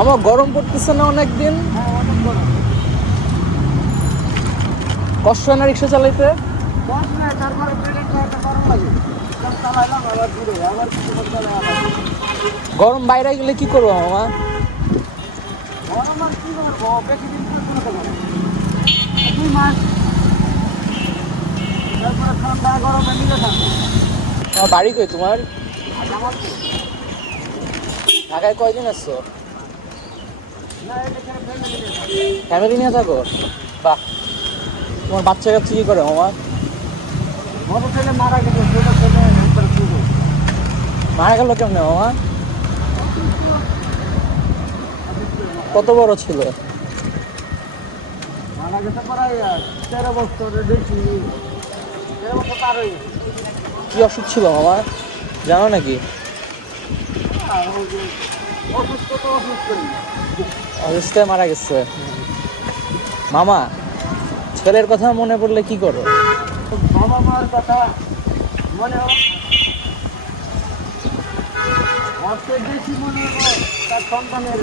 আমার গরম পড়তেছে না অনেকদিন? হ্যাঁ, অনেক গরম। কষ্ট হয় না রিক্সা চালাইতে? বস নাই, তারপরে পেটের একটা গরম লাগে। তখন চালাইলাম, আবার ঘুরে, আবার কিছুক্ষণ চালাই আবার। গরম বাইরে গেলে কি করবো মামা? গরম আর কি করবো, বেশি দিন থাকবো না তো গরম। 2 মাস, তারপরে ঠান্ডা গরমে মিলে থাকবো। আমার বাড়ি কই তোমার? আর আমার তো ঢাকায় কয়দিন আসছো? না, এখানে ফ্যামিলি নিয়ে থাকবো। ফ্যামিলি নিয়ে থাকো? বাহ। তোমার বাচ্চা কাচ্চা কি করে মামা? বড় ছেলে মারা গেছে, ছোট ছেলে একবার শুরু। মারা গেল কেমনে মামা? কত বড় ছিল? মারা গেছে প্রায় 13 বছরের বেশি, 13 বছর পার হয়ে গেছে। কি অসুখ ছিল মামা, জানো নাকি? আর ওই যে অসুস্থ তো অসুস্থই। অবস্থায় মারা গেছে। মামা, ছেলের কথা মনে পড়লে কি করো? বাবা মার কথা মনে হয়, আর তো বেশি মনে হয় তার সন্তানের